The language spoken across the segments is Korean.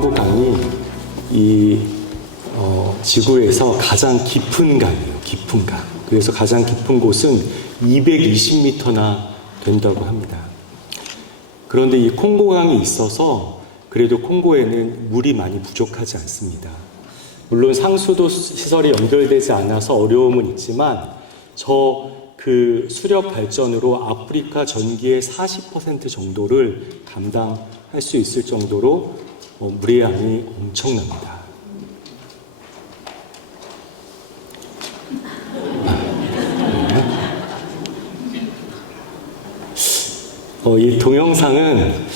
콩고강이 이 지구에서 가장 깊은 강이에요. 깊은 강. 그래서 가장 깊은 곳은 220m나 된다고 합니다. 그런데 이 콩고강이 있어서 그래도 콩고에는 물이 많이 부족하지 않습니다. 물론 상수도 시설이 연결되지 않아서 어려움은 있지만 그 수력 발전으로 아프리카 전기의 40% 정도를 감당할 수 있을 정도로 물의 양이 엄청납니다. 이 동영상은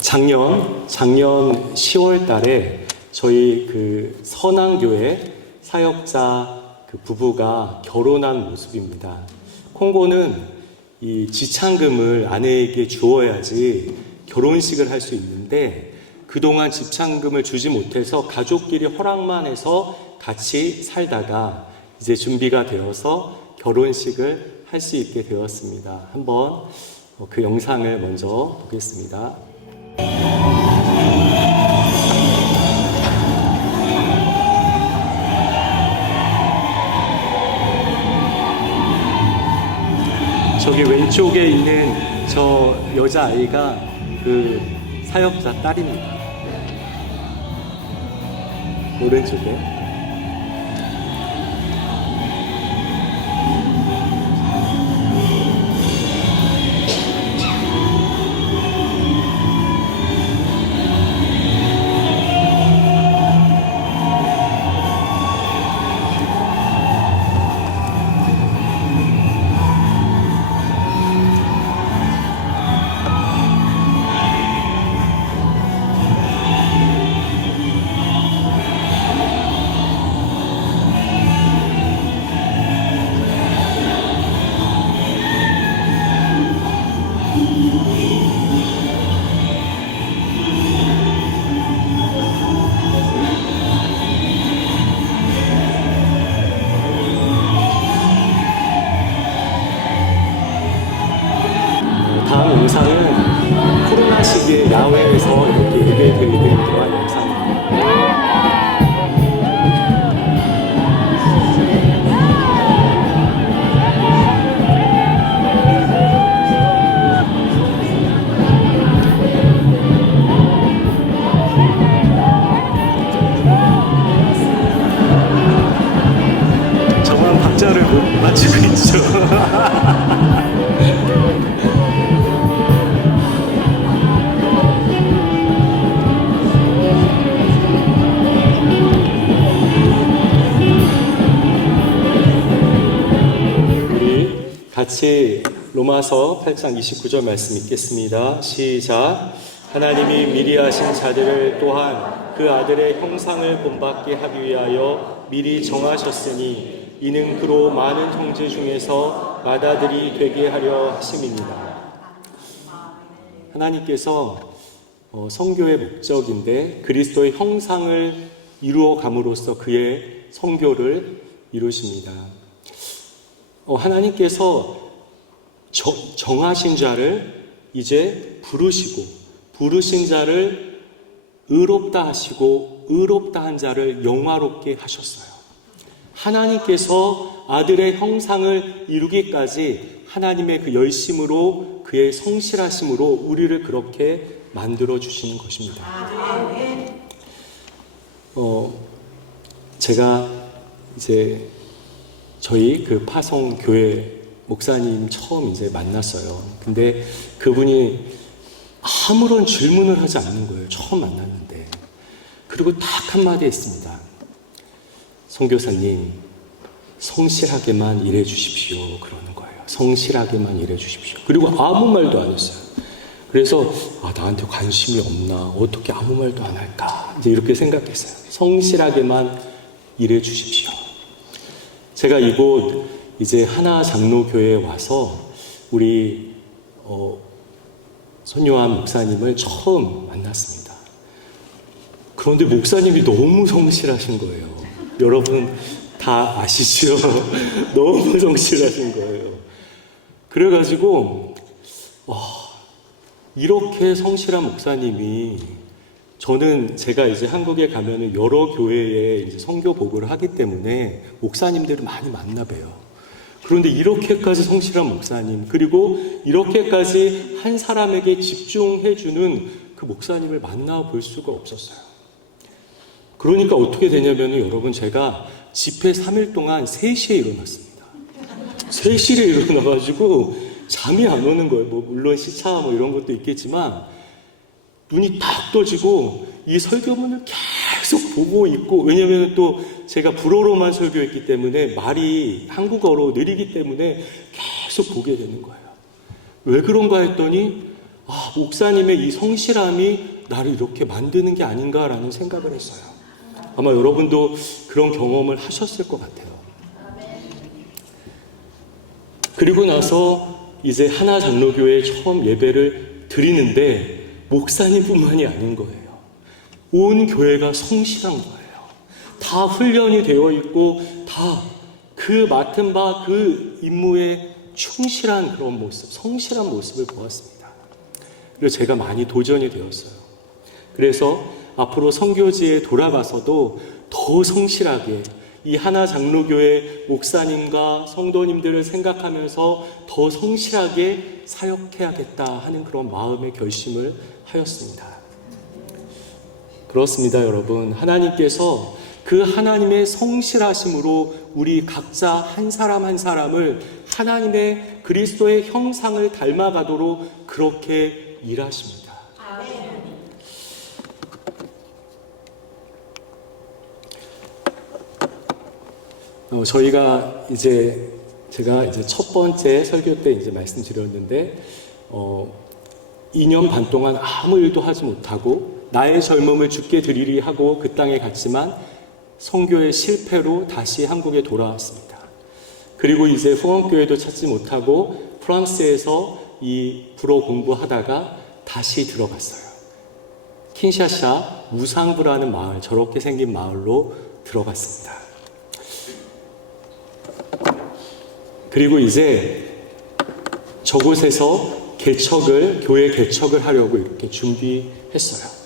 작년 10월 달에 저희 그 선앙교회 사역자 그 부부가 결혼한 모습입니다. 콩고는 이 지창금을 아내에게 주어야지 결혼식을 할 수 있는데 그동안 지창금을 주지 못해서 가족끼리 허락만 해서 같이 살다가 이제 준비가 되어서 결혼식을 할 수 있게 되었습니다. 한번 그 영상을 먼저 보겠습니다. 저기 왼쪽에 있는 저 여자아이가 그 사역자 딸입니다. 오른쪽에. 다음 영상은 코로나 시기에 야외에서 이렇게 예배 드리는 동안 영상입니다. 저만 박자를 못 맞추고 있죠. 같이 로마서 8장 29절 말씀 읽겠습니다. 시작. 하나님이 미리 하신 자들을 또한 그 아들의 형상을 본받게 하기 위하여 미리 정하셨으니 이는 그로 많은 형제 중에서 맏아들이 되게 하려 하심입니다. 하나님께서 성교의 목적인데 그리스도의 형상을 이루어 감으로써 그의 성교를 이루십니다. 하나님께서 정하신 자를 이제 부르신 자를 의롭다 하시고 의롭다 한 자를 영화롭게 하셨어요. 하나님께서 아들의 형상을 이루기까지 하나님의 그 열심으로 그의 성실하심으로 우리를 그렇게 만들어 주시는 것입니다. 제가 이제 저희 그 파송교회 목사님 처음 이제 만났어요. 근데 그분이 아무런 질문을 하지 않는 거예요. 처음 만났는데. 그리고 딱 한마디 했습니다. 선교사님, 성실하게만 일해 주십시오. 그러는 거예요. 성실하게만 일해 주십시오. 그리고 아무 말도 안 했어요. 그래서 나한테 관심이 없나? 어떻게 아무 말도 안 할까? 이제 이렇게 생각했어요. 성실하게만 일해 주십시오. 제가 이곳 이제 하나 장로교회에 와서 우리 손요한 목사님을 처음 만났습니다. 그런데 목사님이 너무 성실하신 거예요. 여러분 다 아시죠? 너무 성실하신 거예요. 그래가지고 이렇게 성실한 목사님이 저는 제가 이제 한국에 가면은 여러 교회에 이제 선교 보고를 하기 때문에 목사님들을 많이 만나 봬요. 그런데 이렇게까지 성실한 목사님, 그리고 이렇게까지 한 사람에게 집중해주는 그 목사님을 만나볼 수가 없었어요. 그러니까 어떻게 되냐면은 여러분, 제가 집회 3일 동안 3시에 일어났습니다. 3시에 일어나가지고 잠이 안 오는 거예요. 뭐 물론 시차 뭐 이런 것도 있겠지만 눈이 딱 떠지고 이 설교문을 계속 보고 있고, 왜냐면 또 제가 불어로만 설교했기 때문에 말이 한국어로 느리기 때문에 계속 보게 되는 거예요. 왜 그런가 했더니 목사님의 이 성실함이 나를 이렇게 만드는 게 아닌가라는 생각을 했어요. 아마 여러분도 그런 경험을 하셨을 것 같아요. 그리고 나서 이제 하나 장로교회 처음 예배를 드리는데 목사님뿐만이 아닌 거예요. 온 교회가 성실한 거예요. 다 훈련이 되어 있고 다 그 맡은 바 그 임무에 충실한 그런 모습, 성실한 모습을 보았습니다. 그래서 제가 많이 도전이 되었어요. 그래서 앞으로 선교지에 돌아가서도 더 성실하게 이 하나 장로교회 목사님과 성도님들을 생각하면서 더 성실하게 사역해야겠다 하는 그런 마음의 결심을 하였습니다. 그렇습니다, 여러분. 하나님께서 그 하나님의 성실하심으로 우리 각자 한 사람 한 사람을 하나님의 그리스도의 형상을 닮아가도록 그렇게 일하십니다. 저희가 제가 첫 번째 설교 때 말씀드렸는데, 2년 반 동안 아무 일도 하지 못하고 나의 젊음을 주께 드리리 하고 그 땅에 갔지만 선교의 실패로 다시 한국에 돌아왔습니다. 그리고 이제 후원교회도 찾지 못하고 프랑스에서 이 불어 공부하다가 다시 들어갔어요. 킨샤샤 무상부라는 마을, 저렇게 생긴 마을로 들어갔습니다. 그리고 이제 저곳에서 교회 개척을 하려고 이렇게 준비했어요.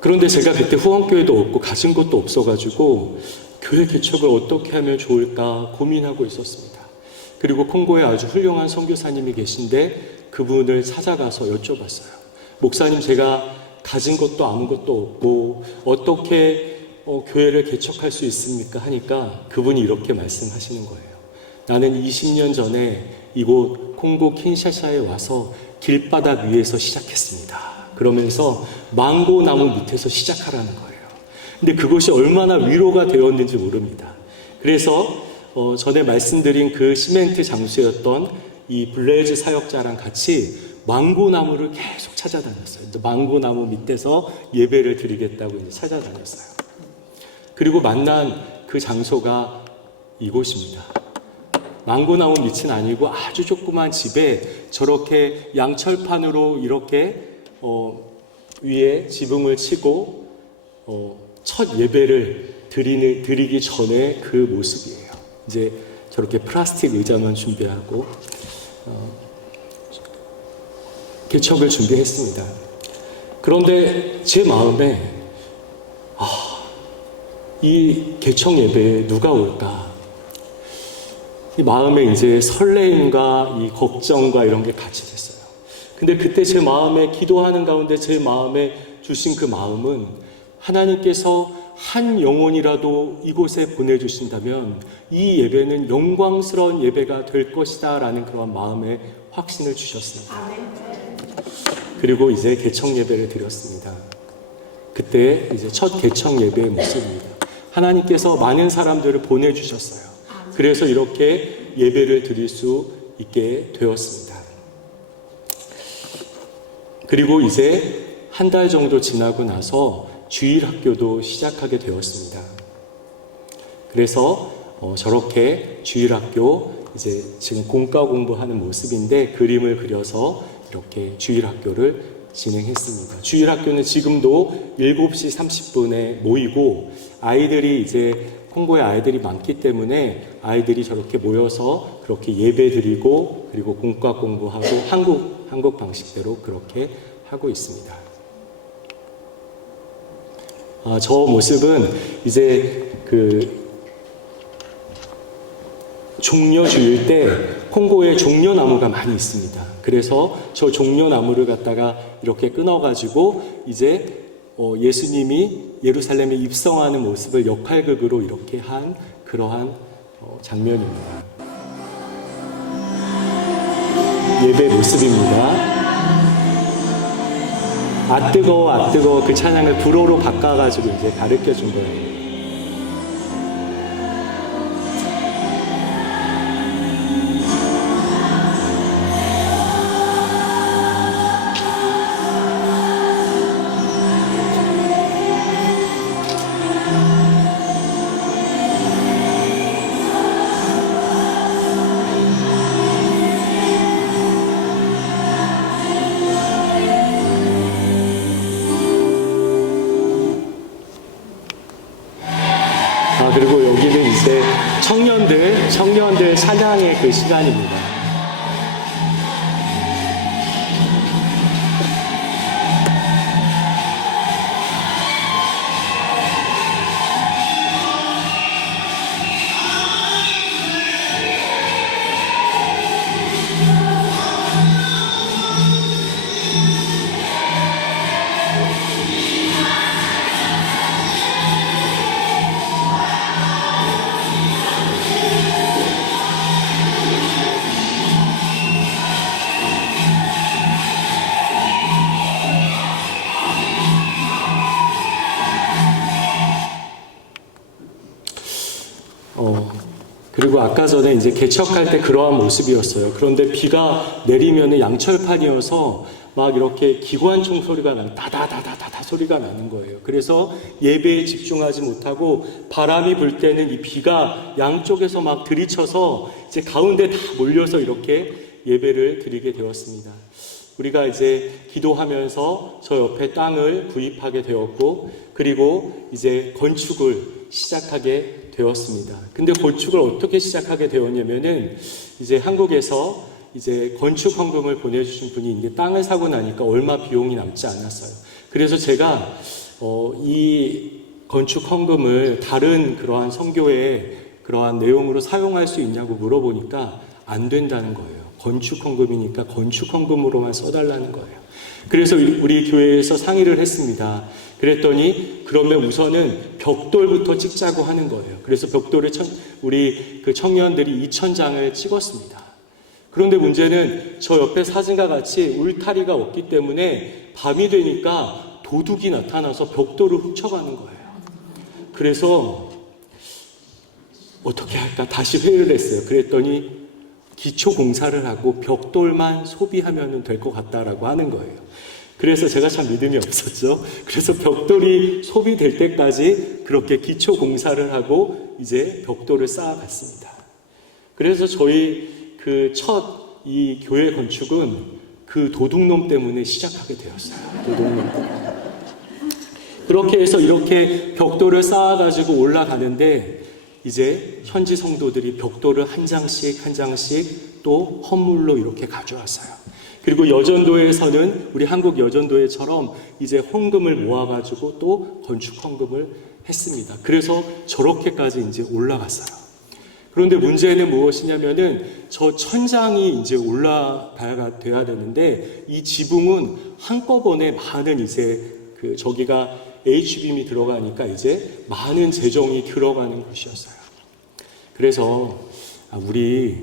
그런데 제가 그때 후원교회도 없고 가진 것도 없어가지고 교회 개척을 어떻게 하면 좋을까 고민하고 있었습니다. 그리고 콩고에 아주 훌륭한 선교사님이 계신데 그분을 찾아가서 여쭤봤어요. 목사님, 제가 가진 것도 아무것도 없고 어떻게 교회를 개척할 수 있습니까? 하니까 그분이 이렇게 말씀하시는 거예요. 나는 20년 전에 이곳 콩고 킨샤샤에 와서 길바닥 위에서 시작했습니다. 그러면서 망고 나무 밑에서 시작하라는 거예요. 근데 그것이 얼마나 위로가 되었는지 모릅니다. 그래서 전에 말씀드린 그 시멘트 장수였던 이 블레이즈 사역자랑 같이 망고나무를 계속 찾아다녔어요. 망고나무 밑에서 예배를 드리겠다고 찾아다녔어요. 그리고 만난 그 장소가 이곳입니다. 망고나무 밑은 아니고 아주 조그만 집에 저렇게 양철판으로 이렇게 위에 지붕을 치고 첫 예배를 드리기 전에 그 모습이에요. 이제 저렇게 플라스틱 의자만 준비하고 개척을 준비했습니다. 그런데 제 마음에 이 개척 예배에 누가 올까? 이 마음에 이제 설레임과 이 걱정과 이런 게 같이 됐어요. 근데 그때 제 마음에 기도하는 가운데 제 마음에 주신 그 마음은 하나님께서 한 영혼이라도 이곳에 보내주신다면 이 예배는 영광스러운 예배가 될 것이다 라는 그런 마음의 확신을 주셨습니다. 그리고 이제 개척 예배를 드렸습니다. 그때 이제 첫 개척 예배의 모습입니다. 하나님께서 많은 사람들을 보내주셨어요. 그래서 이렇게 예배를 드릴 수 있게 되었습니다. 그리고 이제 한 달 정도 지나고 나서 주일학교도 시작하게 되었습니다. 그래서 저렇게 주일학교, 이제 지금 공과 공부하는 모습인데 그림을 그려서 이렇게 주일학교를 진행했습니다. 주일학교는 지금도 7시 30분에 모이고 아이들이 이제 콩고에 아이들이 많기 때문에 아이들이 저렇게 모여서 그렇게 예배 드리고 그리고 공과 공부하고 한국 방식대로 그렇게 하고 있습니다. 저 모습은 이제 종려주일 때 콩고에 종려나무가 많이 있습니다. 그래서 저 종려나무를 갖다가 이렇게 끊어가지고 이제 예수님이 예루살렘에 입성하는 모습을 역할극으로 이렇게 한 그러한 장면입니다. 예배 모습입니다. 아 뜨거워 아 뜨거워 그 찬양을 불어로 바꿔가지고 이제 가르쳐 준 거예요. 그리고 여기는 이제 청년들 찬양의 그 시간입니다. 그리고 아까 전에 이제 개척할 때 그러한 모습이었어요. 그런데 비가 내리면은 양철판이어서 막 이렇게 기관총 소리가 다다다다다 소리가 나는 거예요. 그래서 예배에 집중하지 못하고 바람이 불 때는 이 비가 양쪽에서 막 들이쳐서 이제 가운데 다 몰려서 이렇게 예배를 드리게 되었습니다. 우리가 이제 기도하면서 저 옆에 땅을 구입하게 되었고, 그리고 이제 건축을 시작하게 되었습니다. 근데 건축을 어떻게 시작하게 되었냐면은 이제 한국에서 이제 건축 헌금을 보내주신 분이 이제 땅을 사고 나니까 얼마 비용이 남지 않았어요. 그래서 제가 이 건축 헌금을 다른 그러한 선교의 그러한 내용으로 사용할 수 있냐고 물어보니까 안 된다는 거예요. 건축 헌금이니까 건축 헌금으로만 써달라는 거예요. 그래서 우리 교회에서 상의를 했습니다. 그랬더니 그러면 우선은 벽돌부터 찍자고 하는 거예요. 그래서 벽돌을 우리 그 청년들이 2,000장을 찍었습니다. 그런데 문제는 저 옆에 사진과 같이 울타리가 없기 때문에 밤이 되니까 도둑이 나타나서 벽돌을 훔쳐가는 거예요. 그래서 어떻게 할까 다시 회의를 했어요. 그랬더니 기초 공사를 하고 벽돌만 소비하면 될 것 같다라고 하는 거예요. 그래서 제가 참 믿음이 없었죠. 그래서 벽돌이 소비될 때까지 그렇게 기초 공사를 하고 이제 벽돌을 쌓아갔습니다. 그래서 저희 그 첫 이 교회 건축은 그 도둑놈 때문에 시작하게 되었어요. 도둑놈 때문에. 그렇게 해서 이렇게 벽돌을 쌓아가지고 올라가는데 이제 현지 성도들이 벽돌을 한 장씩 한 장씩 또 헌물로 이렇게 가져왔어요. 그리고 여전도에서는 우리 한국 여전도회처럼 이제 헌금을 모아가지고 또 건축 헌금을 했습니다. 그래서 저렇게까지 이제 올라갔어요. 그런데 문제는 무엇이냐면은 저 천장이 이제 올라가야 돼야 되는데 이 지붕은 한꺼번에 많은 이제 저기가 H빔이 들어가니까 이제 많은 재정이 들어가는 곳이었어요. 그래서 우리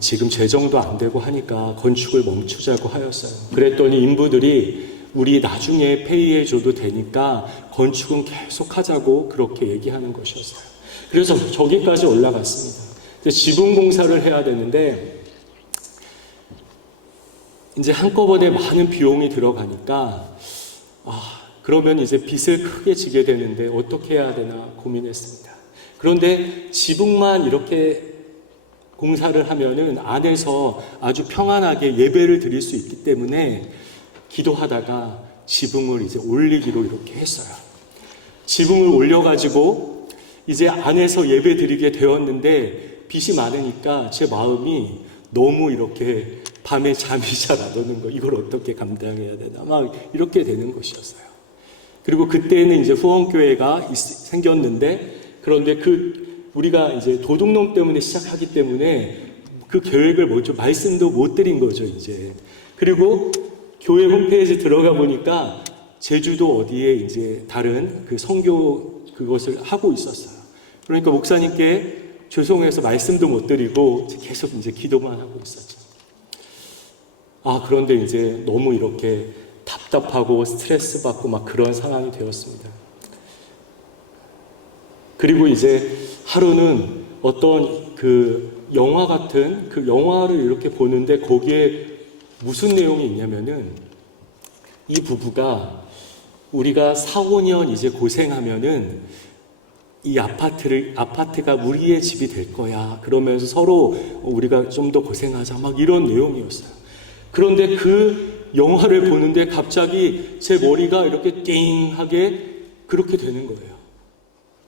지금 재정도 안 되고 하니까 건축을 멈추자고 하였어요. 그랬더니 인부들이 우리 나중에 페이해줘도 되니까 건축은 계속 하자고 그렇게 얘기하는 것이었어요. 그래서 저기까지 올라갔습니다. 지붕 공사를 해야 되는데 이제 한꺼번에 많은 비용이 들어가니까 그러면 이제 빚을 크게 지게 되는데 어떻게 해야 되나 고민했습니다. 그런데 지붕만 이렇게 공사를 하면은 안에서 아주 평안하게 예배를 드릴 수 있기 때문에 기도하다가 지붕을 이제 올리기로 이렇게 했어요. 지붕을 올려가지고 이제 안에서 예배 드리게 되었는데 빚이 많으니까 제 마음이 너무 이렇게 밤에 잠이 잘 안 오는 거, 이걸 어떻게 감당해야 되나 막 이렇게 되는 것이었어요. 그리고 그때는 이제 후원교회가 생겼는데, 그런데 우리가 이제 도둑놈 때문에 시작하기 때문에 그 계획을 먼저 말씀도 못 드린 거죠, 이제. 그리고 교회 홈페이지 들어가 보니까 제주도 어디에 이제 다른 그 선교 그것을 하고 있었어요. 그러니까 목사님께 죄송해서 말씀도 못 드리고 계속 이제 기도만 하고 있었죠. 그런데 이제 너무 이렇게 답답하고 스트레스 받고 막 그런 상황이 되었습니다. 그리고 이제 하루는 어떤 그 영화 같은 그 영화를 이렇게 보는데 거기에 무슨 내용이 있냐면은 이 부부가 우리가 4, 5년 이제 고생하면은 이 아파트가 우리의 집이 될 거야. 그러면서 서로 우리가 좀 더 고생하자. 막 이런 내용이었어요. 그런데 그 영화를 보는데 갑자기 제 머리가 이렇게 띵하게 그렇게 되는 거예요.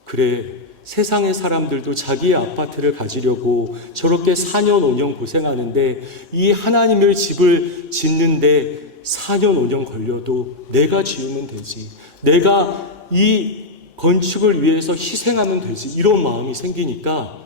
그래, 세상의 사람들도 자기의 아파트를 가지려고 저렇게 4년, 5년 고생하는데 이 하나님의 집을 짓는데 4년, 5년 걸려도 내가 지으면 되지. 내가 이 건축을 위해서 희생하면 되지. 이런 마음이 생기니까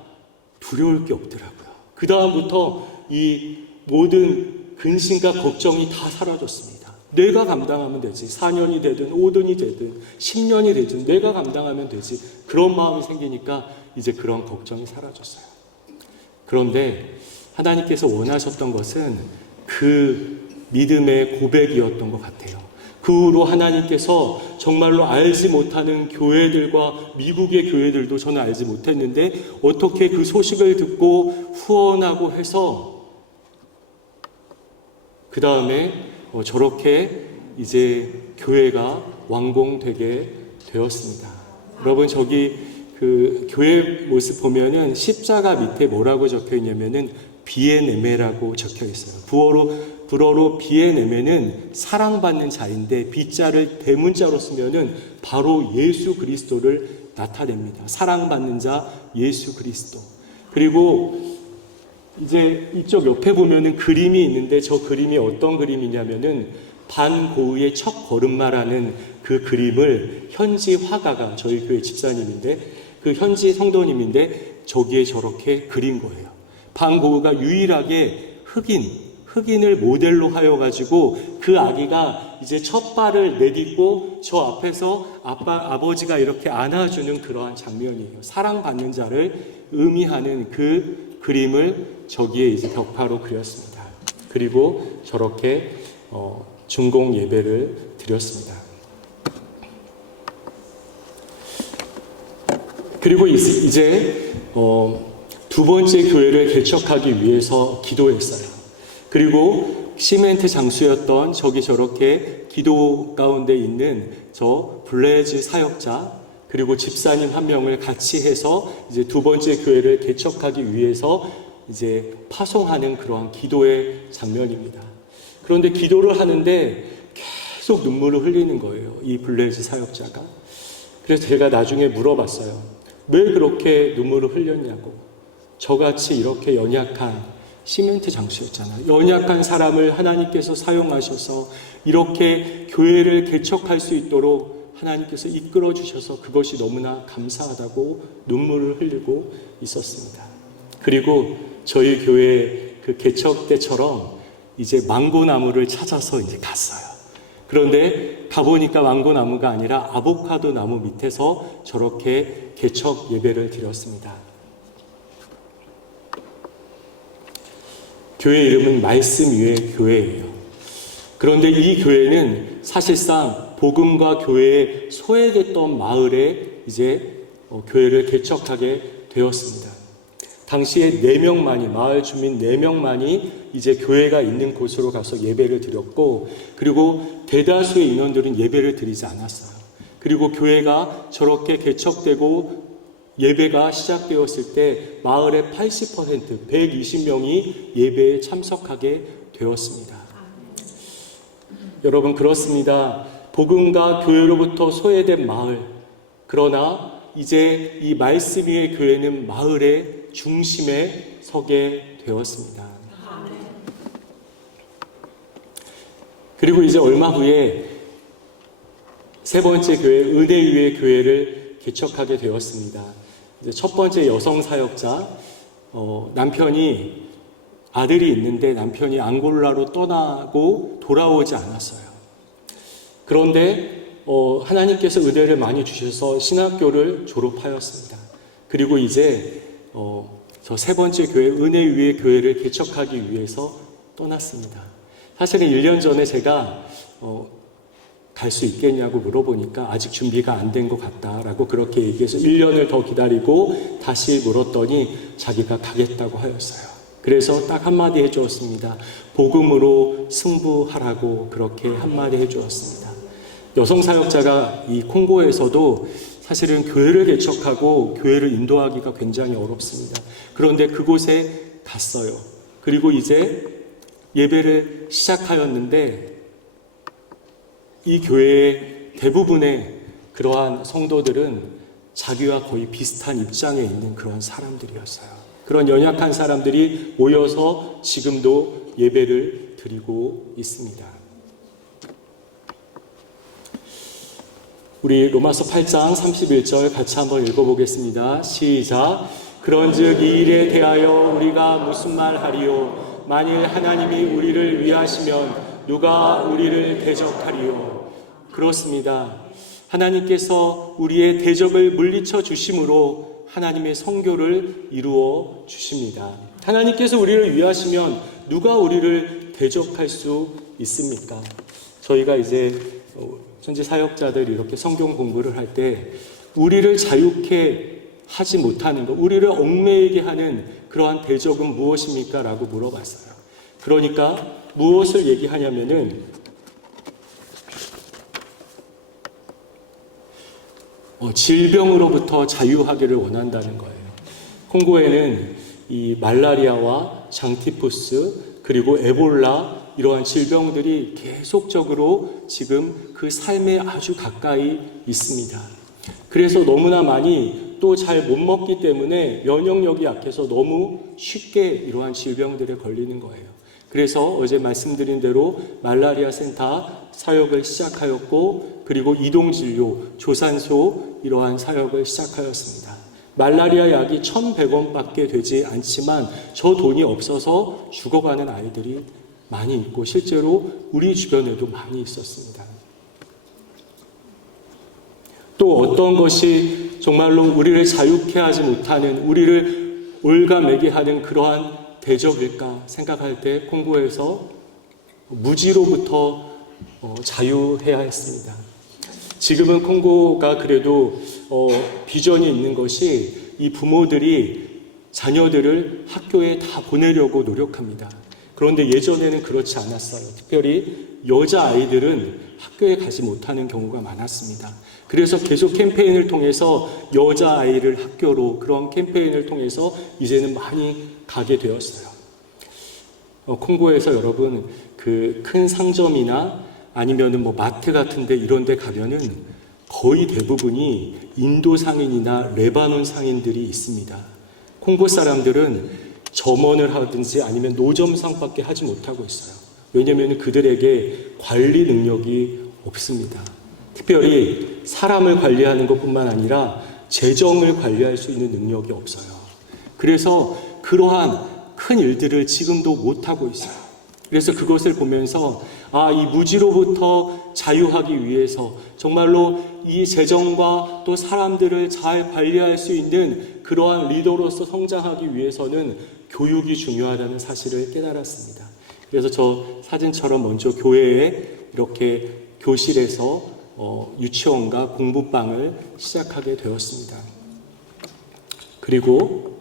두려울 게 없더라고요. 그 다음부터 이 모든 근심과 걱정이 다 사라졌습니다. 내가 감당하면 되지. 4년이 되든 5년이 되든 10년이 되든 내가 감당하면 되지. 그런 마음이 생기니까 이제 그런 걱정이 사라졌어요. 그런데 하나님께서 원하셨던 것은 그 믿음의 고백이었던 것 같아요. 그 후로 하나님께서 정말로 알지 못하는 교회들과 미국의 교회들도 저는 알지 못했는데 어떻게 그 소식을 듣고 후원하고 해서 그 다음에 저렇게 이제 교회가 완공되게 되었습니다. 여러분 저기 그 교회 모습 보면은 십자가 밑에 뭐라고 적혀 있냐면은 비에네메라고 적혀 있어요. 불어로 비에네메는 사랑받는 자인데 비자를 대문자로 쓰면은 바로 예수 그리스도를 나타냅니다. 사랑받는 자 예수 그리스도. 그리고 이제 이쪽 옆에 보면은 그림이 있는데 저 그림이 어떤 그림이냐면은 반고흐의 첫 걸음마라는 그 그림을 현지 화가가 저희 교회 집사님인데 그 현지 성도님인데 저기에 저렇게 그린 거예요. 반고흐가 유일하게 흑인을 모델로 하여 가지고 그 아기가 이제 첫 발을 내딛고 저 앞에서 아버지가 이렇게 안아주는 그러한 장면이에요. 사랑받는 자를 의미하는 그 그림을 저기에 이제 벽화로 그렸습니다. 그리고 저렇게 중공 예배를 드렸습니다. 그리고 이제 두 번째 교회를 개척하기 위해서 기도했어요. 그리고 시멘트 장수였던 저기 저렇게 기도 가운데 있는 저 블레즈 사역자 그리고 집사님 한 명을 같이 해서 이제 두 번째 교회를 개척하기 위해서 이제 파송하는 그러한 기도의 장면입니다. 그런데 기도를 하는데 계속 눈물을 흘리는 거예요. 이 블레즈 사역자가. 그래서 제가 나중에 물어봤어요. 왜 그렇게 눈물을 흘렸냐고. 저같이 이렇게 연약한 시멘트 장수였잖아요. 연약한 사람을 하나님께서 사용하셔서 이렇게 교회를 개척할 수 있도록 하나님께서 이끌어 주셔서 그것이 너무나 감사하다고 눈물을 흘리고 있었습니다. 그리고 저희 교회 그 개척 때처럼 이제 망고나무를 찾아서 이제 갔어요. 그런데 가보니까 망고나무가 아니라 아보카도 나무 밑에서 저렇게 개척 예배를 드렸습니다. 교회 이름은 말씀 위의 교회예요. 그런데 이 교회는 사실상 복음과 교회에 소외됐던 마을에 이제 교회를 개척하게 되었습니다. 당시에 4명만이, 마을 주민 4명만이 이제 교회가 있는 곳으로 가서 예배를 드렸고, 그리고 대다수의 인원들은 예배를 드리지 않았어요. 그리고 교회가 저렇게 개척되고 예배가 시작되었을 때 마을의 80%, 120명이 예배에 참석하게 되었습니다. 여러분 그렇습니다. 복음과 교회로부터 소외된 마을, 그러나 이제 이 말씀 위의 교회는 마을의 중심에 서게 되었습니다. 그리고 이제 얼마 후에 세 번째 교회, 은혜 위의 교회를 개척하게 되었습니다. 이제 첫 번째 여성 사역자, 남편이 아들이 있는데 남편이 앙골라로 떠나고 돌아오지 않았어요. 그런데 하나님께서 은혜를 많이 주셔서 신학교를 졸업하였습니다. 그리고 이제 저 세 번째 교회, 은혜 위의 교회를 개척하기 위해서 떠났습니다. 사실은 1년 전에 제가 갈 수 있겠냐고 물어보니까 아직 준비가 안 된 것 같다라고 그렇게 얘기해서 1년을 더 기다리고 다시 물었더니 자기가 가겠다고 하였어요. 그래서 딱 한마디 해주었습니다. 복음으로 승부하라고 그렇게 한마디 해주었습니다. 여성 사역자가 이 콩고에서도 사실은 교회를 개척하고 교회를 인도하기가 굉장히 어렵습니다. 그런데 그곳에 갔어요. 그리고 이제 예배를 시작하였는데 이 교회의 대부분의 그러한 성도들은 자기와 거의 비슷한 입장에 있는 그런 사람들이었어요. 그런 연약한 사람들이 모여서 지금도 예배를 드리고 있습니다. 우리 로마서 8장 31절 같이 한번 읽어보겠습니다. 시작. 그런즉 이 일에 대하여 우리가 무슨 말 하리요? 만일 하나님이 우리를 위하시면 누가 우리를 대적하리요? 그렇습니다. 하나님께서 우리의 대적을 물리쳐 주심으로 하나님의 성교를 이루어 주십니다. 하나님께서 우리를 위하시면 누가 우리를 대적할 수 있습니까? 저희가 이제 현재 사역자들이 이렇게 성경 공부를 할 때 우리를 자유케 하지 못하는 것, 우리를 얽매이게 하는 그러한 대적은 무엇입니까? 라고 물어봤어요. 그러니까 무엇을 얘기하냐면은 질병으로부터 자유하기를 원한다는 거예요. 콩고에는 이 말라리아와 장티푸스 그리고 에볼라 이러한 질병들이 계속적으로 지금 그 삶에 아주 가까이 있습니다. 그래서 너무나 많이 또 잘 못 먹기 때문에 면역력이 약해서 너무 쉽게 이러한 질병들에 걸리는 거예요. 그래서 어제 말씀드린 대로 말라리아 센터 사역을 시작하였고 그리고 이동진료, 조산소 이러한 사역을 시작하였습니다. 말라리아 약이 1,100원밖에 되지 않지만 저 돈이 없어서 죽어가는 아이들이 많이 있고 실제로 우리 주변에도 많이 있었습니다. 또 어떤 것이 정말로 우리를 자유케 하지 못하는, 우리를 올가매게 하는 그러한 대적일까 생각할 때 콩고에서 무지로부터 자유해야 했습니다. 지금은 콩고가 그래도 비전이 있는 것이 이 부모들이 자녀들을 학교에 다 보내려고 노력합니다. 그런데 예전에는 그렇지 않았어요. 특별히 여자아이들은 학교에 가지 못하는 경우가 많았습니다. 그래서 계속 캠페인을 통해서 여자아이를 학교로, 그런 캠페인을 통해서 이제는 많이 가게 되었어요. 콩고에서 여러분 그 큰 상점이나 아니면은 뭐 마트 같은데 이런 데 가면은 거의 대부분이 인도 상인이나 레바논 상인들이 있습니다. 콩고 사람들은 점원을 하든지 아니면 노점상밖에 하지 못하고 있어요. 왜냐하면 그들에게 관리 능력이 없습니다. 특별히 사람을 관리하는 것뿐만 아니라 재정을 관리할 수 있는 능력이 없어요. 그래서 그러한 큰 일들을 지금도 못하고 있어요. 그래서 그것을 보면서 이 무지로부터 자유하기 위해서 정말로 이 재정과 또 사람들을 잘 관리할 수 있는 그러한 리더로서 성장하기 위해서는 교육이 중요하다는 사실을 깨달았습니다. 그래서 저 사진처럼 먼저 교회에 이렇게 교실에서 유치원과 공부방을 시작하게 되었습니다. 그리고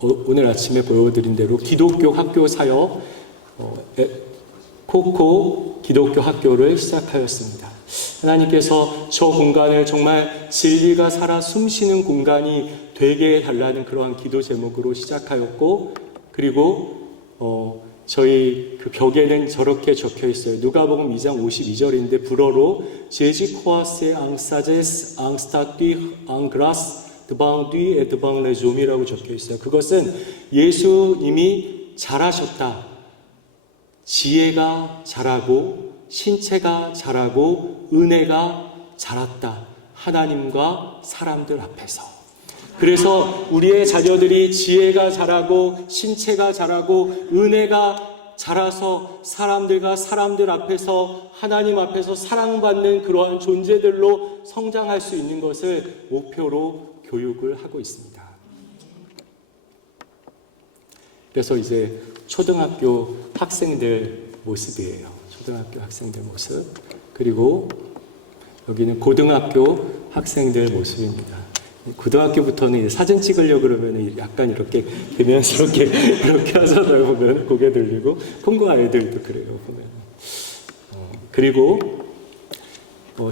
오늘 아침에 보여드린 대로 기독교 학교 사역 코코 기독교 학교를 시작하였습니다. 하나님께서 저 공간을 정말 진리가 살아 숨쉬는 공간이 되게 해달라는 그러한 기도 제목으로 시작하였고, 그리고 저희 그 벽에는 저렇게 적혀 있어요. 누가복음 2장 52절인데 불어로 제지코아세 앙사제스 앙스타띠 앙그라스 드방뒤 에드방 레좀이라고 적혀 있어요. 그것은 예수님이 잘하셨다, 지혜가 잘하고 신체가 자라고 은혜가 자랐다. 하나님과 사람들 앞에서. 그래서 우리의 자녀들이 지혜가 자라고 신체가 자라고 은혜가 자라서 사람들과 사람들 앞에서 하나님 앞에서 사랑받는 그러한 존재들로 성장할 수 있는 것을 목표로 교육을 하고 있습니다. 그래서 이제 초등학교 학생들 모습이에요. 초등학교 학생들 모습. 그리고 여기는 고등학교 학생들 모습입니다. 고등학교부터는 사진 찍으려고 그러면 약간 이렇게 대면스럽게 이렇게 하잖아요. 보면 고개 들리고 콩고 아이들도 그래요. 보면. 그리고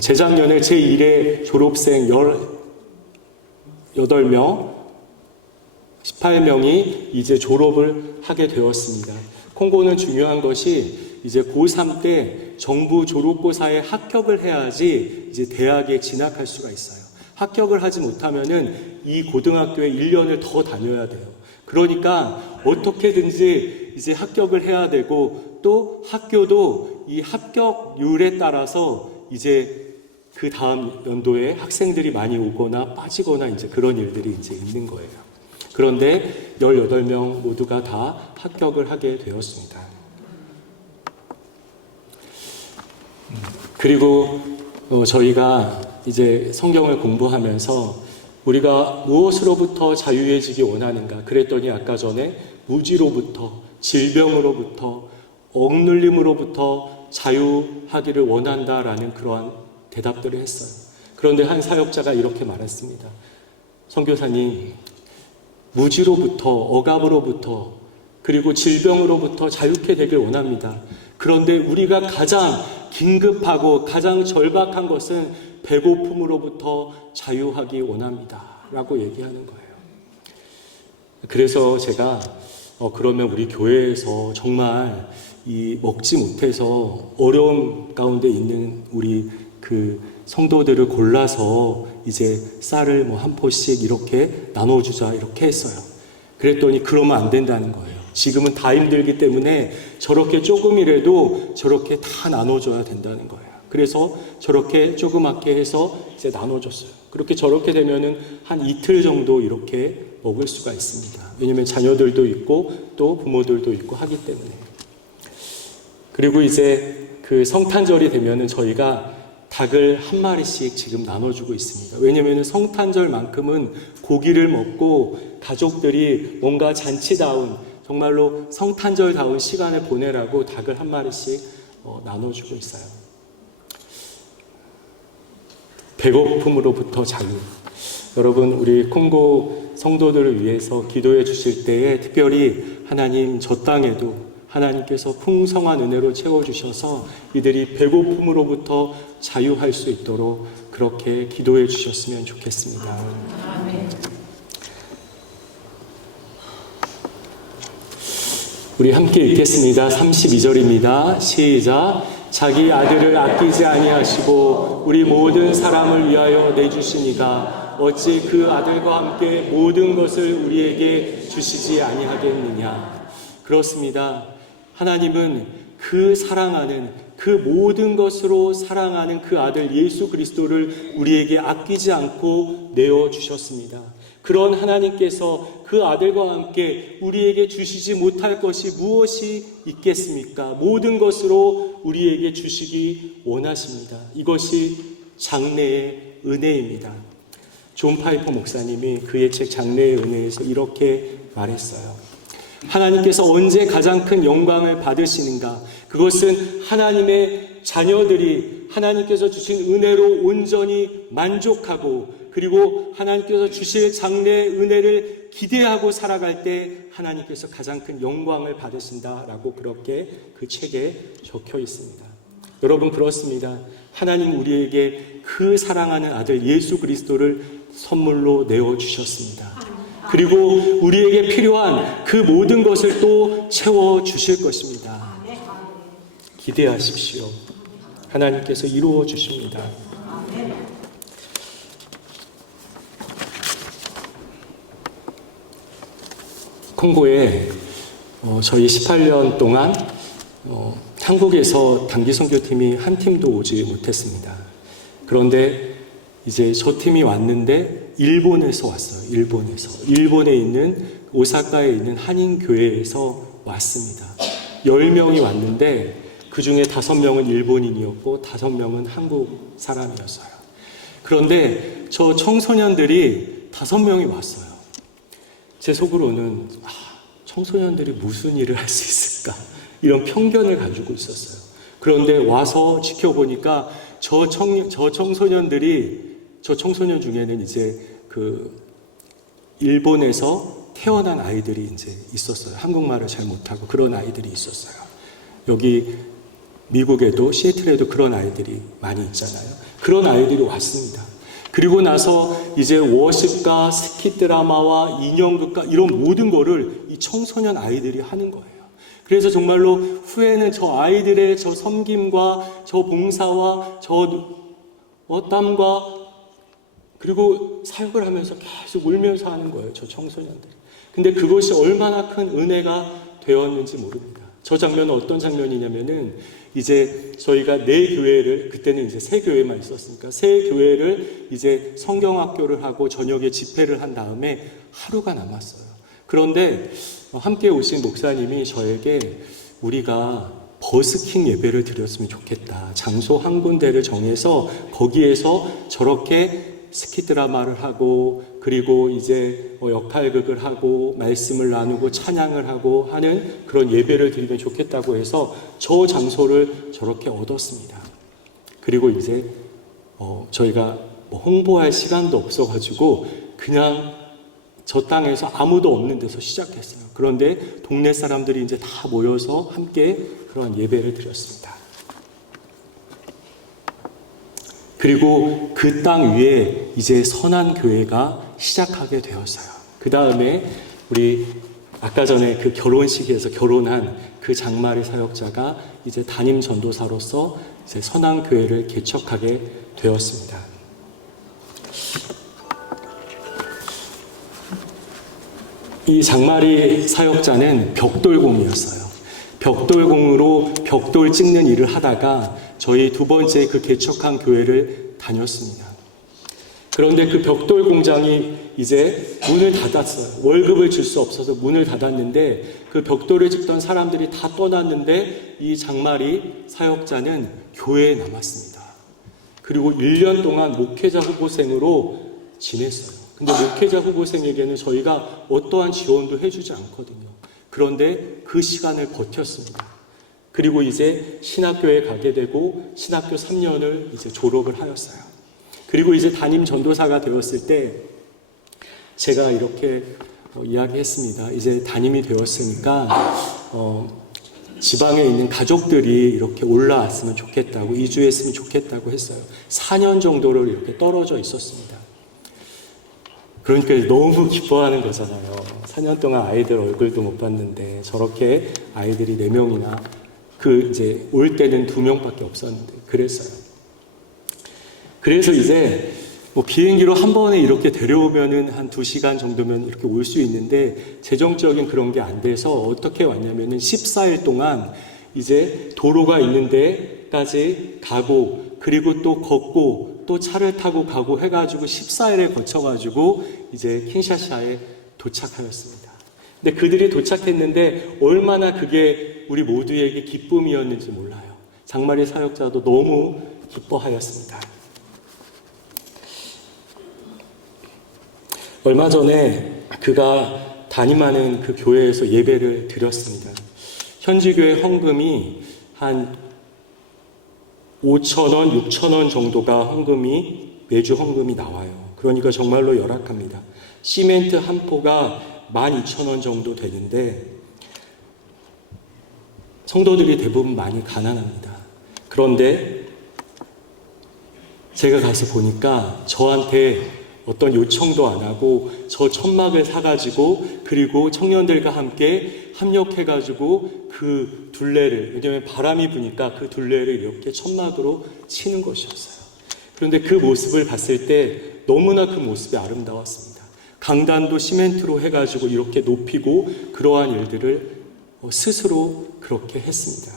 재작년에 제1회 졸업생 18명, 18명이 이제 졸업을 하게 되었습니다. 콩고는 중요한 것이 이제 고3 때 정부 졸업고사에 합격을 해야지 이제 대학에 진학할 수가 있어요. 합격을 하지 못하면은 이 고등학교에 1년을 더 다녀야 돼요. 그러니까 어떻게든지 이제 합격을 해야 되고 또 학교도 이 합격률에 따라서 이제 그 다음 연도에 학생들이 많이 오거나 빠지거나 이제 그런 일들이 이제 있는 거예요. 그런데 18명 모두가 다 합격을 하게 되었습니다. 그리고 저희가 이제 성경을 공부하면서 우리가 무엇으로부터 자유해지기 원하는가? 그랬더니 아까 전에 무지로부터, 질병으로부터, 억눌림으로부터 자유하기를 원한다라는 그러한 대답들을 했어요. 그런데 한 사역자가 이렇게 말했습니다. 선교사님, 무지로부터, 억압으로부터, 그리고 질병으로부터 자유케 되길 원합니다. 그런데 우리가 가장 긴급하고 가장 절박한 것은 배고픔으로부터 자유하기 원합니다. 라고 얘기하는 거예요. 그래서 제가 그러면 우리 교회에서 정말 이 먹지 못해서 어려움 가운데 있는 우리 그 성도들을 골라서 이제 쌀을 뭐 한 포씩 이렇게 나눠주자 이렇게 했어요. 그랬더니 그러면 안 된다는 거예요. 지금은 다 힘들기 때문에 저렇게 조금이라도 저렇게 다 나눠줘야 된다는 거예요. 그래서 저렇게 조그맣게 해서 이제 나눠줬어요. 그렇게 저렇게 되면은 한 이틀 정도 이렇게 먹을 수가 있습니다. 왜냐면 자녀들도 있고 또 부모들도 있고 하기 때문에. 그리고 이제 그 성탄절이 되면은 저희가 닭을 한 마리씩 지금 나눠주고 있습니다. 왜냐면 성탄절만큼은 고기를 먹고 가족들이 뭔가 잔치다운 정말로 성탄절다운 시간을 보내라고 닭을 한 마리씩 나눠주고 있어요. 배고픔으로부터 자유. 여러분 우리 콩고 성도들을 위해서 기도해 주실 때에 특별히 하나님 저 땅에도 하나님께서 풍성한 은혜로 채워주셔서 이들이 배고픔으로부터 자유할 수 있도록 그렇게 기도해 주셨으면 좋겠습니다. 아멘. 우리 함께 읽겠습니다. 32절입니다. 시작. 자기 아들을 아끼지 아니하시고 우리 모든 사람을 위하여 내주시니가 어찌 그 아들과 함께 모든 것을 우리에게 주시지 아니하겠느냐. 그렇습니다. 하나님은 그 사랑하는 그 모든 것으로 사랑하는 그 아들 예수 그리스도를 우리에게 아끼지 않고 내어주셨습니다. 그런 하나님께서 그 아들과 함께 우리에게 주시지 못할 것이 무엇이 있겠습니까? 모든 것으로 우리에게 주시기 원하십니다. 이것이 장래의 은혜입니다. 존 파이퍼 목사님이 그의 책 장래의 은혜에서 이렇게 말했어요. 하나님께서 언제 가장 큰 영광을 받으시는가? 그것은 하나님의 자녀들이 하나님께서 주신 은혜로 온전히 만족하고 그리고 하나님께서 주실 장래의 은혜를 기대하고 살아갈 때 하나님께서 가장 큰 영광을 받으신다라고 그렇게 그 책에 적혀 있습니다. 여러분 그렇습니다. 하나님 우리에게 그 사랑하는 아들 예수 그리스도를 선물로 내어주셨습니다. 그리고 우리에게 필요한 그 모든 것을 또 채워주실 것입니다. 기대하십시오. 하나님께서 이루어 주십니다. 콩고에 저희 18년 동안 한국에서 단기 선교팀이 한 팀도 오지 못했습니다. 그런데 이제 저 팀이 왔는데 일본에서 왔어요. 일본에 있는 오사카에 있는 한인교회에서 왔습니다. 10명이 왔는데 그 중에 5명은 일본인이었고 5명은 한국 사람이었어요. 그런데 저 청소년들이 5명이 왔어요. 제 속으로는 청소년들이 무슨 일을 할 수 있을까? 이런 편견을 가지고 있었어요. 그런데 와서 지켜보니까 저 청소년 중에는 이제 일본에서 태어난 아이들이 이제 있었어요. 한국말을 잘 못하고 그런 아이들이 있었어요. 여기 미국에도 시애틀에도 그런 아이들이 많이 있잖아요. 그런 아이들이 왔습니다. 그리고 나서 이제 워십과 스키 드라마와 인형극과 이런 모든 거를 이 청소년 아이들이 하는 거예요. 그래서 정말로 후에는 저 아이들의 저 섬김과 저 봉사와 저 땀과 그리고 사역을 하면서 계속 울면서 하는 거예요. 저 청소년들. 근데 그것이 얼마나 큰 은혜가 되었는지 모릅니다. 저 장면은 어떤 장면이냐면은 이제 저희가 4교회를 그때는 이제 3교회만 있었으니까 3교회를 이제 성경학교를 하고 저녁에 집회를 한 다음에 하루가 남았어요. 그런데 함께 오신 목사님이 저에게 우리가 버스킹 예배를 드렸으면 좋겠다. 장소 한 군데를 정해서 거기에서 저렇게 스키 드라마를 하고 그리고 이제 역할극을 하고 말씀을 나누고 찬양을 하고 하는 그런 예배를 드리면 좋겠다고 해서 저 장소를 저렇게 얻었습니다. 그리고 이제 저희가 홍보할 시간도 없어가지고 그냥 저 땅에서 아무도 없는 데서 시작했어요. 그런데 동네 사람들이 이제 다 모여서 함께 그런 예배를 드렸습니다. 그리고 그 땅 위에 이제 선한 교회가 시작하게 되었어요. 그 다음에 우리 아까 전에 그 결혼식에서 결혼한 그 장마리 사역자가 이제 담임 전도사로서 이제 선한 교회를 개척하게 되었습니다. 이 장마리 사역자는 벽돌공이었어요. 벽돌공으로 벽돌 찍는 일을 하다가 저희 2번째 그 개척한 교회를 다녔습니다. 그런데 그 벽돌 공장이 이제 문을 닫았어요. 월급을 줄 수 없어서 문을 닫았는데 그 벽돌을 찍던 사람들이 다 떠났는데 이 장마리 사역자는 교회에 남았습니다. 그리고 1년 동안 목회자 후보생으로 지냈어요. 근데 목회자 후보생에게는 저희가 어떠한 지원도 해주지 않거든요. 그런데 그 시간을 버텼습니다. 그리고 이제 신학교에 가게 되고 신학교 3년을 이제 졸업을 하였어요. 그리고 이제 담임 전도사가 되었을 때 제가 이렇게 이야기했습니다. 이제 담임이 되었으니까 지방에 있는 가족들이 이렇게 올라왔으면 좋겠다고 이주했으면 좋겠다고 했어요. 4년 정도를 이렇게 떨어져 있었습니다. 그러니까 너무 기뻐하는 거잖아요. 4년 동안 아이들 얼굴도 못 봤는데 저렇게 아이들이 4명이나 이제 올 때는 2명밖에 없었는데 그랬어요. 그래서 이제 비행기로 한 번에 이렇게 데려오면은 한 2시간 정도면 이렇게 올 수 있는데 재정적인 그런 게 안 돼서 어떻게 왔냐면은 14일 동안 이제 도로가 있는 데까지 가고 그리고 또 걷고 또 차를 타고 가고 해가지고 14일에 거쳐가지고 이제 킨샤사에 도착하였습니다. 근데 그들이 도착했는데 얼마나 그게 우리 모두에게 기쁨이었는지 몰라요. 장마리 사역자도 너무 기뻐하였습니다. 얼마 전에 그가 담임하는 그 교회에서 예배를 드렸습니다. 현지교회 헌금이 한 5,000원, 6,000원 정도가 매주 헌금이 나와요. 그러니까 정말로 열악합니다. 시멘트 한 포가 12,000원 정도 되는데 성도들이 대부분 많이 가난합니다. 그런데 제가 가서 보니까 저한테 어떤 요청도 안 하고 저 천막을 사가지고 그리고 청년들과 함께 합력해가지고 그 둘레를, 왜냐하면 바람이 부니까 그 둘레를 이렇게 천막으로 치는 것이었어요. 그런데 그 모습을 봤을 때 너무나 그 모습이 아름다웠습니다. 강단도 시멘트로 해가지고 이렇게 높이고 그러한 일들을 스스로 그렇게 했습니다.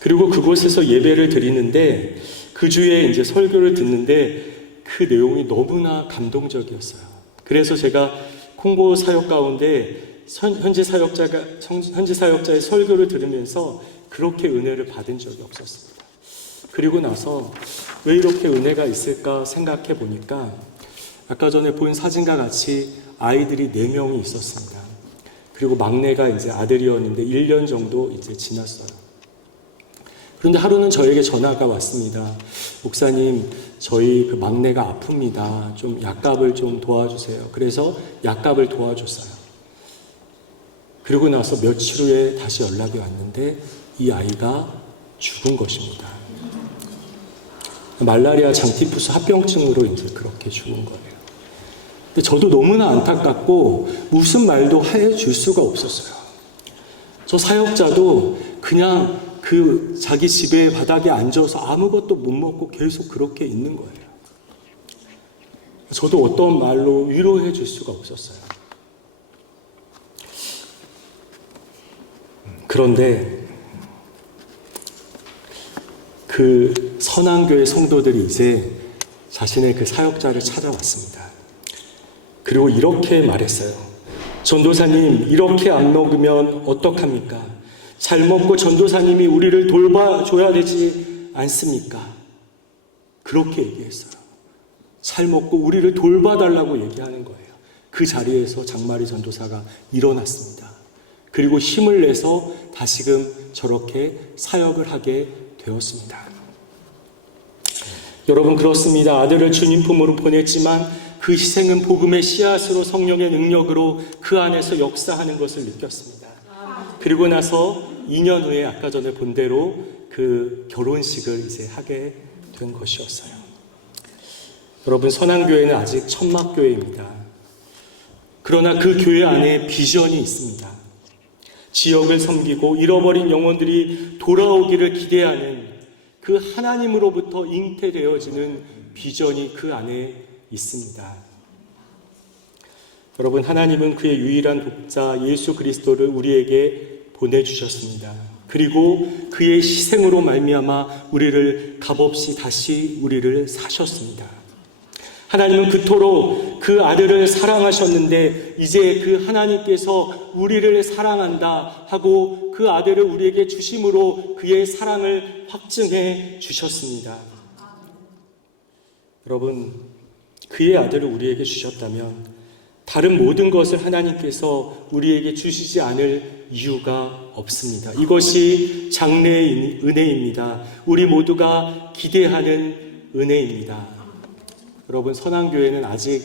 그리고 그곳에서 예배를 드리는데 그 주에 이제 설교를 듣는데 그 내용이 너무나 감동적이었어요. 그래서 제가 콩고 사역 가운데 현지 사역자의 설교를 들으면서 그렇게 은혜를 받은 적이 없었습니다. 그리고 나서 왜 이렇게 은혜가 있을까 생각해 보니까 아까 전에 본 사진과 같이 아이들이 4명이 있었습니다. 그리고 막내가 이제 아들이었는데 1년 정도 이제 지났어요. 그런데 하루는 저에게 전화가 왔습니다. 목사님, 저희 그 막내가 아픕니다. 좀 약값을 좀 도와주세요. 그래서 약값을 도와줬어요. 그리고 나서 며칠 후에 다시 연락이 왔는데 이 아이가 죽은 것입니다. 말라리아 장티푸스 합병증으로 이제 그렇게 죽은 거예요. 근데 저도 너무나 안타깝고 무슨 말도 해줄 수가 없었어요. 저 사역자도 그냥 그 자기 집에 바닥에 앉아서 아무것도 못 먹고 계속 그렇게 있는 거예요. 저도 어떤 말로 위로해 줄 수가 없었어요. 그런데 그 선한교회 성도들이 이제 자신의 그 사역자를 찾아왔습니다. 그리고 이렇게 말했어요. 전도사님, 이렇게 안 먹으면 어떡합니까? 잘 먹고 전도사님이 우리를 돌봐줘야 되지 않습니까? 그렇게 얘기했어요. 잘 먹고 우리를 돌봐달라고 얘기하는 거예요. 그 자리에서 장마리 전도사가 일어났습니다. 그리고 힘을 내서 다시금 저렇게 사역을 하게 되었습니다. 여러분, 그렇습니다. 아들을 주님 품으로 보냈지만 그 희생은 복음의 씨앗으로 성령의 능력으로 그 안에서 역사하는 것을 느꼈습니다. 그리고 나서 2년 후에 아까 전에 본 대로 그 결혼식을 이제 하게 된 것이었어요. 여러분, 선한교회는 아직 천막교회입니다. 그러나 그 교회 안에 비전이 있습니다. 지역을 섬기고 잃어버린 영혼들이 돌아오기를 기대하는 그 하나님으로부터 잉태되어지는 비전이 그 안에 있습니다. 여러분, 하나님은 그의 유일한 독자 예수 그리스도를 우리에게 보내주셨습니다. 그리고 그의 희생으로 말미암아 우리를 값없이 다시 우리를 사셨습니다. 하나님은 그토록 그 아들을 사랑하셨는데 이제 그 하나님께서 우리를 사랑한다 하고 그 아들을 우리에게 주심으로 그의 사랑을 확증해 주셨습니다. 여러분, 그의 아들을 우리에게 주셨다면 다른 모든 것을 하나님께서 우리에게 주시지 않을 이유가 없습니다. 이것이 장래의 은혜입니다. 우리 모두가 기대하는 은혜입니다. 여러분, 선한교회는 아직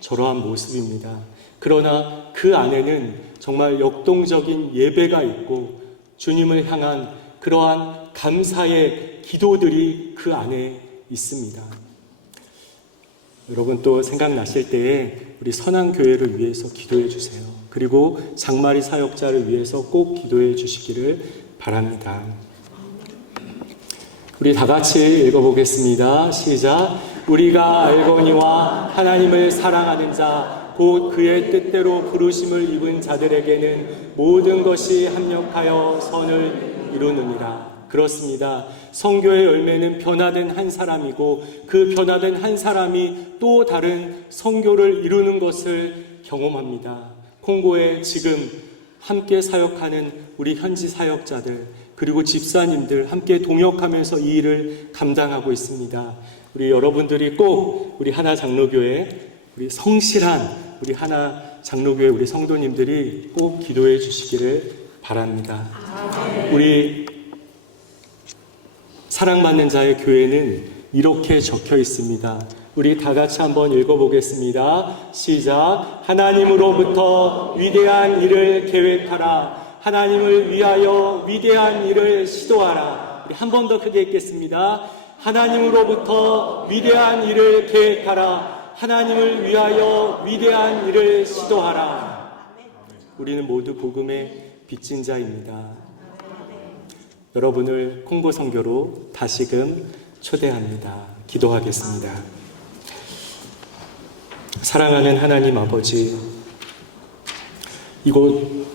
저러한 모습입니다. 그러나 그 안에는 정말 역동적인 예배가 있고 주님을 향한 그러한 감사의 기도들이 그 안에 있습니다. 여러분, 또 생각나실 때에 우리 선한교회를 위해서 기도해 주세요. 그리고 장마리 사역자를 위해서 꼭 기도해 주시기를 바랍니다. 우리 다 같이 읽어보겠습니다. 시작. 우리가 알거니와 하나님을 사랑하는 자, 곧 그의 뜻대로 부르심을 입은 자들에게는 모든 것이 합력하여 선을 이루느니라. 그렇습니다. 성교의 열매는 변화된 한 사람이고 그 변화된 한 사람이 또 다른 성교를 이루는 것을 경험합니다. 콩고에 지금 함께 사역하는 우리 현지 사역자들 그리고 집사님들 함께 동역하면서 이 일을 감당하고 있습니다. 우리 여러분들이 꼭 우리 하나 장로교회 우리 성실한 우리 하나 장로교회 우리 성도님들이 꼭 기도해 주시기를 바랍니다. 우리 사랑받는 자의 교회는 이렇게 적혀 있습니다. 우리 다 같이 한번 읽어보겠습니다. 시작. 하나님으로부터 위대한 일을 계획하라. 하나님을 위하여 위대한 일을 시도하라. 우리 한 번 더 크게 읽겠습니다. 하나님으로부터 위대한 일을 계획하라. 하나님을 위하여 위대한 일을 시도하라. 우리는 모두 복음의 빚진 자입니다. 여러분을 콩고 선교로 다시금 초대합니다. 기도하겠습니다. 사랑하는 하나님 아버지, 이곳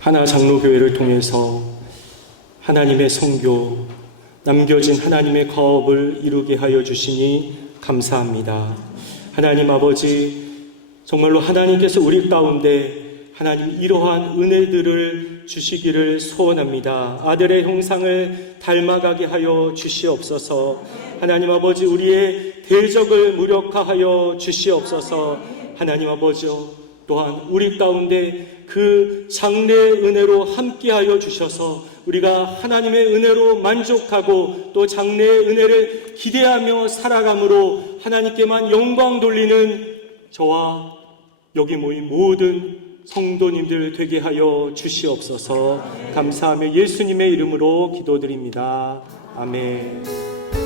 하나 장로교회를 통해서 하나님의 선교, 남겨진 하나님의 거업을 이루게 하여 주시니 감사합니다. 하나님 아버지, 정말로 하나님께서 우리 가운데 하나님 이러한 은혜들을 주시기를 소원합니다. 아들의 형상을 닮아가게 하여 주시옵소서. 하나님 아버지, 우리의 대적을 무력화하여 주시옵소서. 하나님 아버지, 또한 우리 가운데 그 장래의 은혜로 함께하여 주셔서 우리가 하나님의 은혜로 만족하고 또 장래의 은혜를 기대하며 살아감으로 하나님께만 영광 돌리는 저와 여기 모인 모든 성도님들 되게 하여 주시옵소서. 감사하며 예수님의 이름으로 기도드립니다. 아멘.